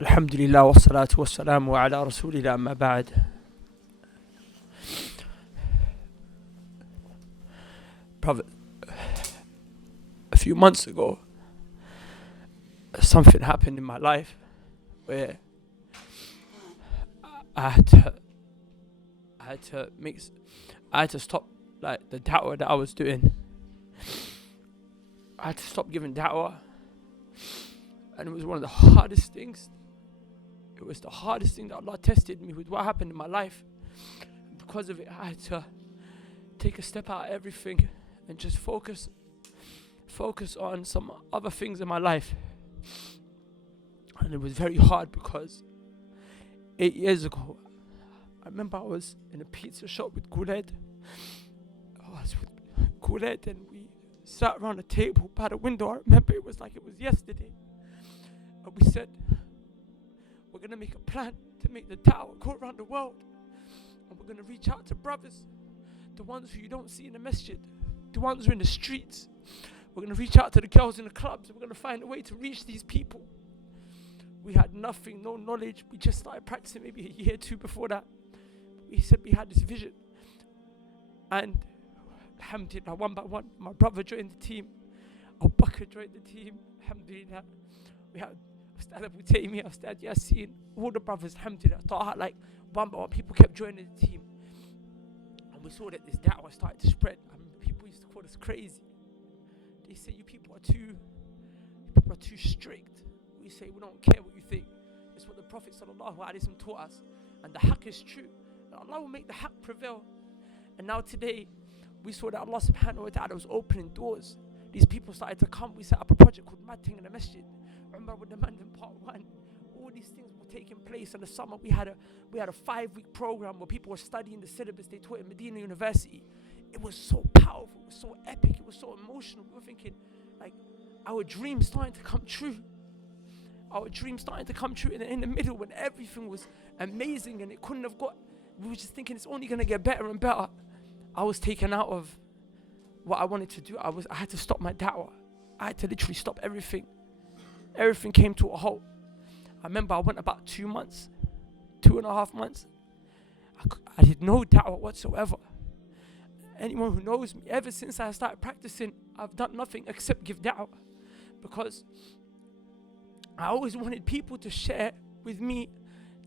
Alhamdulillah wa salatu wa salamu ala rasulillah amma ba'd. Prophet, a few months ago, something happened in my life where I had to, I had to mix, I had to stop like the da'wah that I was doing. I had to stop giving da'wah, and it was one of the hardest things. It was the hardest thing that Allah tested me with what happened in my life. Because of it, I had to take a step out of everything and just focus on some other things in my life. And it was very hard because 8 years ago, I remember I was in a pizza shop with Guled. I was with Guled and we sat around a table by the window. I remember it was like it was yesterday. And we said, we're going to make a plan to make the da'wah go around the world. And we're going to reach out to brothers, the ones who you don't see in the masjid, the ones who are in the streets. We're going to reach out to the girls in the clubs. We're going to find a way to reach these people. We had nothing, no knowledge. We just started practicing maybe a year or two before that. We said we had this vision. And alhamdulillah, one by one, my brother joined the team. Abu Bakr joined the team. Alhamdulillah. We had Ustad Abu Taymiyyah, Ustad Yasin, all the brothers, alhamdulillah, like one by one, people kept joining the team. And we saw that this da'wah started to spread. I remember people used to call us crazy. They say, you people are too strict. We say, we don't care what you think. It's what the Prophet sallallahu alaihi wasallam taught us. And the haqq is true. And Allah will make the haqq prevail. And now today, we saw that Allah subhanahu wa ta'ala was opening doors. These people started to come. We set up a project called Mad Thing in the Masjid. Remember with the Mandan Part 1, all these things were taking place. In the summer, we had a 5-week program where people were studying the syllabus they taught in Medina University. It was so powerful, it was so epic, it was so emotional. We were thinking, like, our dreams starting to come true. Our dreams starting to come true in the middle when everything was amazing and it couldn't have got, we were just thinking it's only going to get better and better. I was taken out of what I wanted to do. I had to stop my da'wah. I had to literally stop everything. Everything came to a halt. I remember I went about 2 months, 2.5 months. I did no da'wah whatsoever. Anyone who knows me, ever since I started practicing, I've done nothing except give da'wah. Because I always wanted people to share with me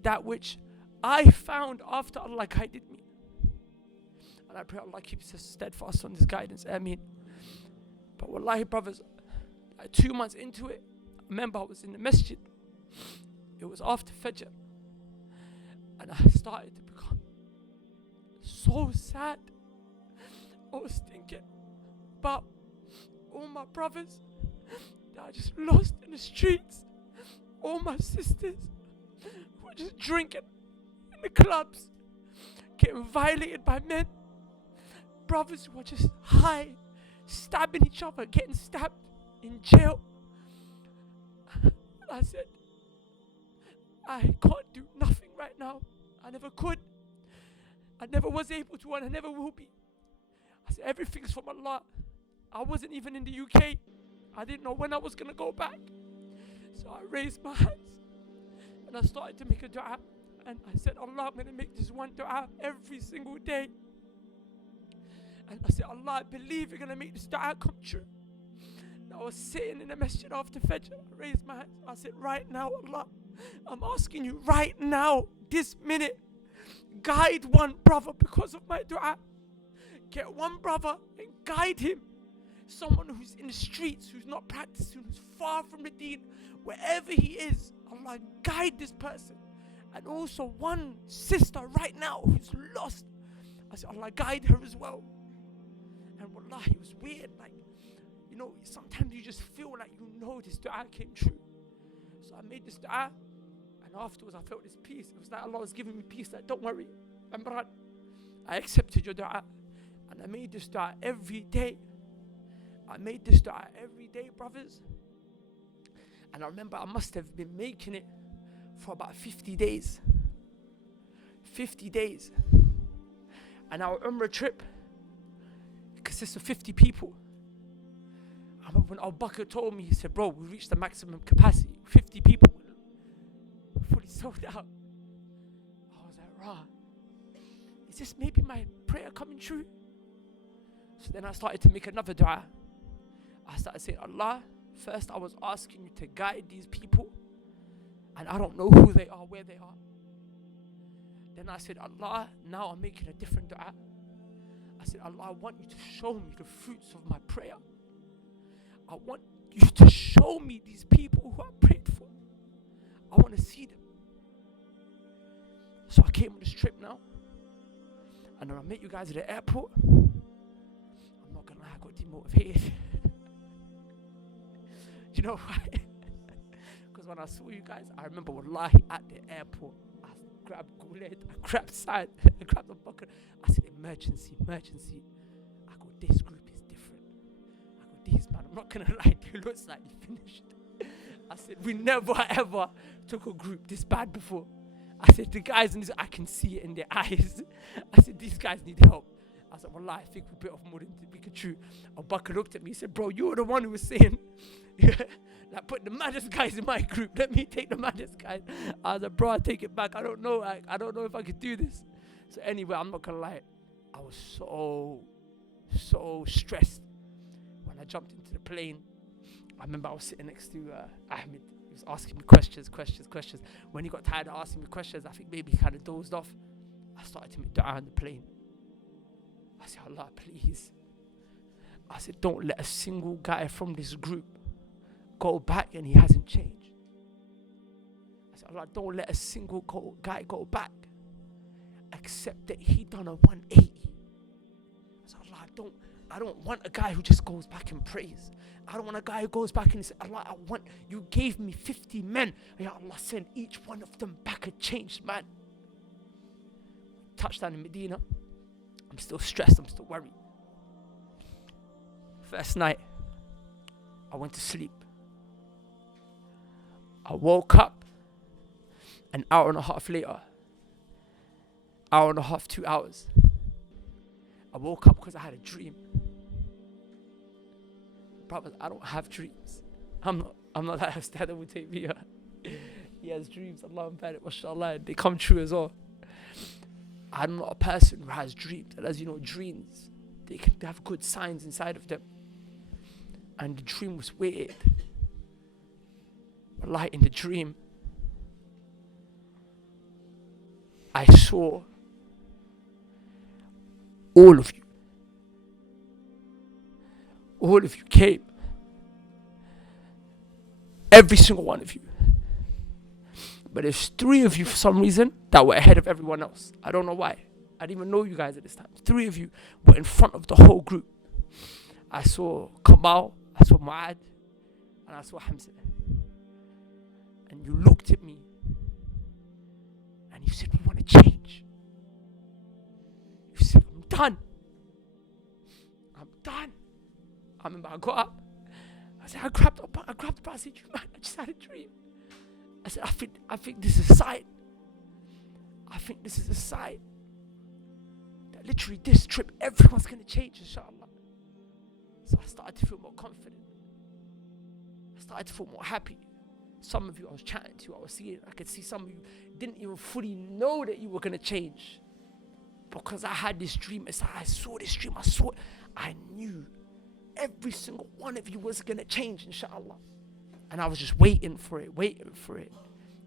that which I found after Allah guided me. And I pray Allah keeps us steadfast on this guidance. Ameen. But wallahi, brothers, 2 months into it, I remember I was in the masjid. It was after Fajr. And I started to become so sad. I was thinking about all my brothers that I just lost in the streets. All my sisters who were just drinking in the clubs, getting violated by men. Brothers who were just high, stabbing each other, getting stabbed in jail. I said, I can't do nothing right now. I never could. I never was able to, and I never will be. I said, everything's from Allah. I wasn't even in the UK. I didn't know when I was going to go back. So I raised my hands and I started to make a dua. And I said, Allah, I'm going to make this one dua every single day. And I said, Allah, I believe you're going to make this dua come true. I was sitting in the masjid after Fajr. I raised my hands. I said, right now, Allah, I'm asking you right now, this minute, guide one brother because of my dua. Get one brother and guide him. Someone who's in the streets, who's not practicing, who's far from the deen, wherever he is, Allah, guide this person. And also one sister right now who's lost. I said, Allah, guide her as well. And wallahi, it was weird. Like, you know, sometimes you just feel like you know this dua came true. So I made this dua, and afterwards I felt this peace. It was like Allah was giving me peace, like, don't worry, Imran, I accepted your dua. And I made this dua every day. I made this dua every day, brothers. And I remember I must have been making it for about 50 days. 50 days. And our Umrah trip consists of 50 people. I remember when Abu Bakr told me, he said, bro, we reached the maximum capacity, 50 people. sold out. I was like, rah, is this maybe my prayer coming true? So then I started to make another dua. I started saying, Allah, first I was asking you to guide these people, and I don't know who they are, where they are. Then I said, Allah, now I'm making a different dua. I said, Allah, I want you to show me the fruits of my prayer. I want you to show me these people who I prayed for. I want to see them. So I came on this trip now, and when I met you guys at the airport, I'm not gonna lie, I got demotivated. You know why? Because when I saw you guys, I remember wallahi at the airport, I grabbed Guled, I grabbed Side, I grabbed the bucket. I said, emergency. I go, this group is different. I go, these man, I'm not gonna lie, they look like they finished. I said, we never ever took a group this bad before. I said, the guys in this, I can see it in their eyes. I said, these guys need help. I said, wallahi, I think we bit off more than we could chew. Abu Bakr looked at me, he said, bro, you were the one who was saying, like, put the maddest guys in my group. Let me take the maddest guys. I was like, bro, I take it back. I don't know if I could do this. So anyway, I'm not gonna lie. I was so stressed when I jumped into the plane. I remember I was sitting next to Ahmed. He was asking me questions. When he got tired of asking me questions, I think maybe he kind of dozed off. I started to make dua on the plane. I said, Allah, please. I said, don't let a single guy from this group go back and he hasn't changed. I said, Allah, don't let a single guy go back except that he done a 180. I said, Allah, I don't want a guy who just goes back and prays. I don't want a guy who goes back and he says, Allah, you gave me 50 men. Ya Allah, send each one of them back a changed man. Touchdown in Medina. I'm still stressed, I'm still worried. First night, I went to sleep. I woke up an hour and a half later. Hour and a half, 2 hours. I woke up because I had a dream. Brothers, I don't have dreams. I'm not like Ustad Abu Taymiyyah. He has dreams, Allah Barik, mashallah, they come true as well. I'm not a person who has dreams. And as you know, dreams, they have good signs inside of them. And the dream was weird. Wallahi, in the dream, I saw all of you. All of you came. Every single one of you. But there's 3 of you for some reason that were ahead of everyone else. I don't know why. I didn't even know you guys at this time. 3 of you were in front of the whole group. I saw Kamal, I saw Mu'ad, and I saw Hamza. And you looked at me and you said, we want to change. You said, I'm done. I remember I got up. I said, I grabbed the bar. I said, you man, I just had a dream. I said, I think this is a sign. I think this is a sign that literally this trip, everyone's going to change, inshallah. So I started to feel more confident. I started to feel more happy. Some of you I was chatting to, I was seeing, I could see some of you didn't even fully know that you were going to change. Because I had this dream. I saw this dream. I knew every single one of you was going to change, inshallah. And I was just waiting for it.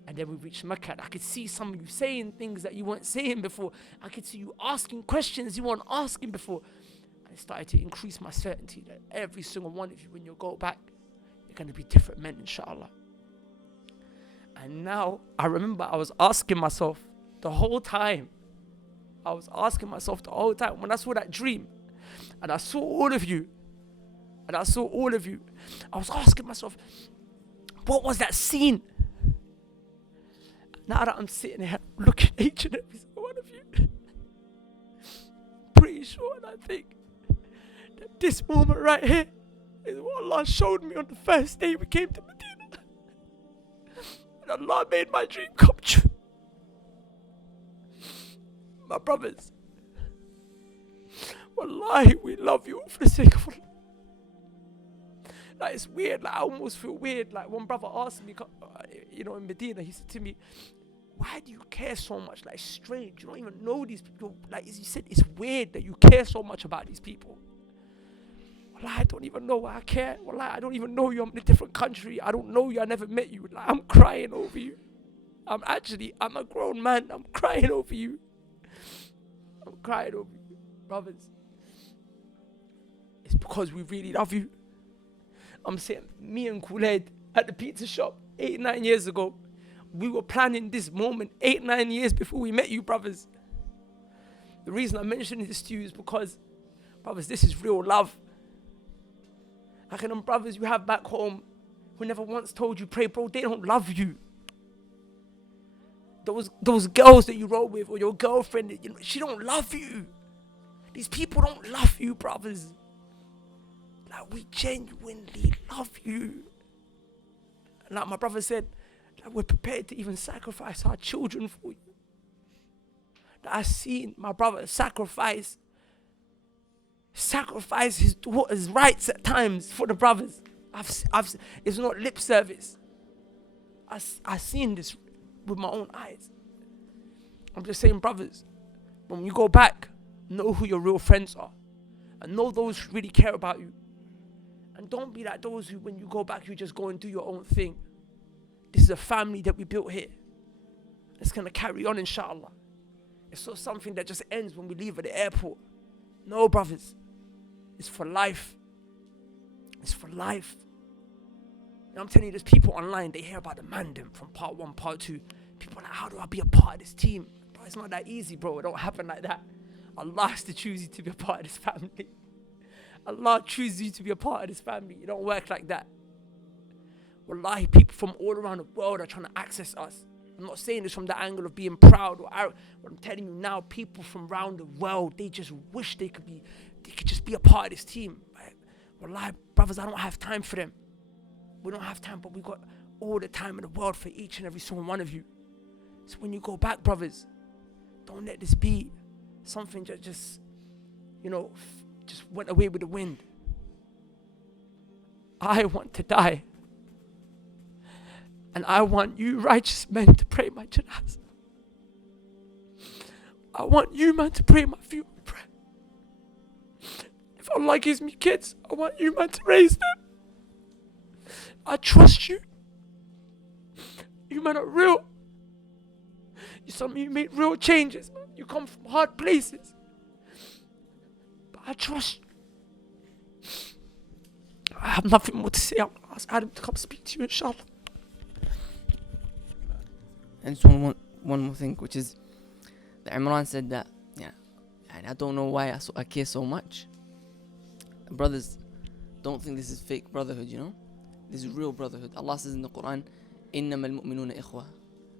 And then we reached Mecca. And I could see some of you saying things that you weren't saying before. I could see you asking questions you weren't asking before. And it started to increase my certainty that every single one of you, when you go back, you're going to be different men, inshallah. And now, I remember I was asking myself the whole time. When I saw that dream. And I saw all of you. I was asking myself, what was that scene? Now that I'm sitting here looking at each and every single one of you, pretty sure, and I think that this moment right here is what Allah showed me on the first day we came to Medina. And Allah made my dream come true. My brothers, wallahi, we love you for the sake of Allah. Like, it's weird, like, I almost feel weird. Like, one brother asked me, in Medina, he said to me, Why do you care so much? Like, strange. You don't even know these people. Like, as you said, it's weird that you care so much about these people. Wallah, I don't even know why I care. Wallah, I don't even know you. I'm in a different country. I don't know you. I never met you. Like, I'm crying over you. I'm a grown man. I'm crying over you. I'm crying over you. Brothers, it's because we really love you. I'm saying, me and Kool-Aid at the pizza shop 8-9 years ago, we were planning this moment 8-9 years before we met you, brothers. The reason I'm mentioning this to you is because, brothers, this is real love. Like them brothers you have back home who never once told you pray, bro, they don't love you. Those girls that you roll with, or your girlfriend, she don't love you. These people don't love you, brothers. Like, we genuinely love you. And like my brother said, like, we're prepared to even sacrifice our children for you. Like, I've seen my brother sacrifice his daughter's rights at times for the brothers. It's not lip service. I've seen this with my own eyes. I'm just saying, brothers, when you go back, know who your real friends are, and know those who really care about you. And don't be like those who, when you go back, you just go and do your own thing. This is a family that we built here. It's going to carry on, inshallah. It's not something that just ends when we leave at the airport. No, brothers. It's for life. It's for life. And I'm telling you, there's people online, they hear about the mandem from part 1, part 2. People are like, how do I be a part of this team? Bro, it's not that easy, bro. It don't happen like that. Allah has to choose you to be a part of this family. Allah chooses you to be a part of this family. It don't work like that. Wallahi, people from all around the world are trying to access us. I'm not saying this from the angle of being proud or arrogant, but I'm telling you now, people from around the world, they just wish they could just be a part of this team. Right? Wallahi, brothers, I don't have time for them. We don't have time, but we got all the time in the world for each and every single one of you. So when you go back, brothers, don't let this be something that just went away with the wind. I want to die. And I want you righteous men to pray my janazah. I want you, man, to pray my funeral prayer. If Allah gives me kids, I want you, man, to raise them. I trust you. You, man, are real. Some of you made real changes, man. You come from hard places. But I trust you. I have nothing more to say. I'm going to ask Adam to come speak to you, inshallah. And just one more thing, which is that Imran said that, and I don't know why I care so much. Brothers, don't think this is fake brotherhood, This is real brotherhood. Allah says in the Quran, إِنَّمَا الْمُؤْمِنُونَ إِخْوَةً.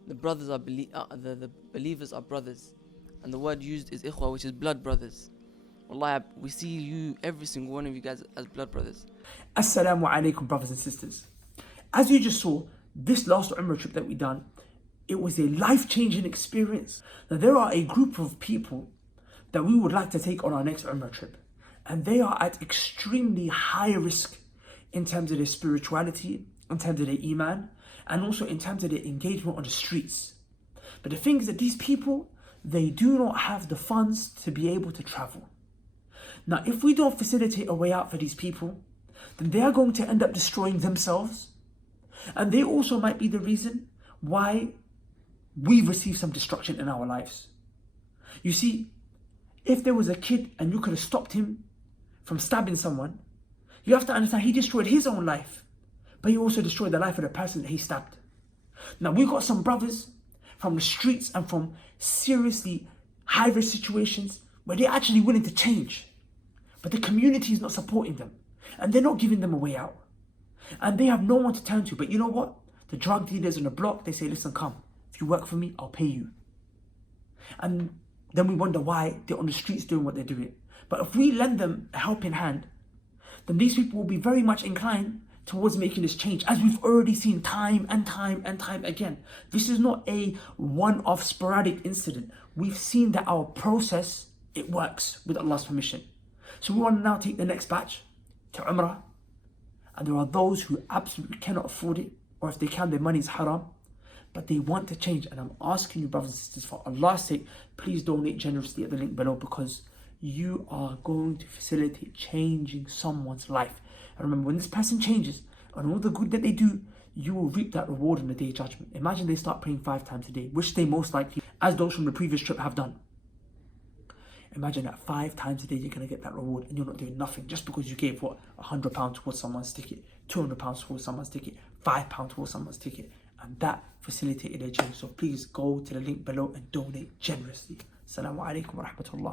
The brothers are the believers are brothers. And the word used is ikhwa, which is blood brothers. Wallahi, we see you, every single one of you guys, as blood brothers. Assalamu alaikum, brothers and sisters. As you just saw, this last Umrah trip that we done, it was a life-changing experience. Now, there are a group of people that we would like to take on our next Umrah trip. And they are at extremely high risk in terms of their spirituality, in terms of their iman, and also in terms of their engagement on the streets. But the thing is that these people, they do not have the funds to be able to travel. Now, if we don't facilitate a way out for these people, then they are going to end up destroying themselves. And they also might be the reason why we've received some destruction in our lives. You see, if there was a kid and you could have stopped him from stabbing someone, you have to understand he destroyed his own life, but he also destroyed the life of the person that he stabbed. Now, we've got some brothers from the streets and from seriously high-risk situations where they're actually willing to change, but the community is not supporting them, and they're not giving them a way out. And they have no one to turn to. But you know what? The drug dealers on the block, they say, listen, come. If you work for me, I'll pay you. And then we wonder why they're on the streets doing what they're doing. But if we lend them a helping hand, then these people will be very much inclined towards making this change, as we've already seen time and time and time again. This is not a one-off sporadic incident. We've seen that our process, it works with Allah's permission. So we want to now take the next batch to Umrah. And there are those who absolutely cannot afford it, or if they can, their money is haram. but they want to change. And I'm asking you, brothers and sisters, for Allah's sake, please donate generously at the link below, because you are going to facilitate changing someone's life. And remember, when this person changes and all the good that they do, you will reap that reward on the Day of Judgment. Imagine they start praying 5 times a day, which they most likely, as those from the previous trip have done. Imagine that 5 times a day you're going to get that reward, and you're not doing nothing just because you gave, what, £100 towards someone's ticket, £200 towards someone's ticket, £5 towards someone's ticket, and that facilitated their journey. So please go to the link below and donate generously. Assalamu alaikum wa rahmatullah.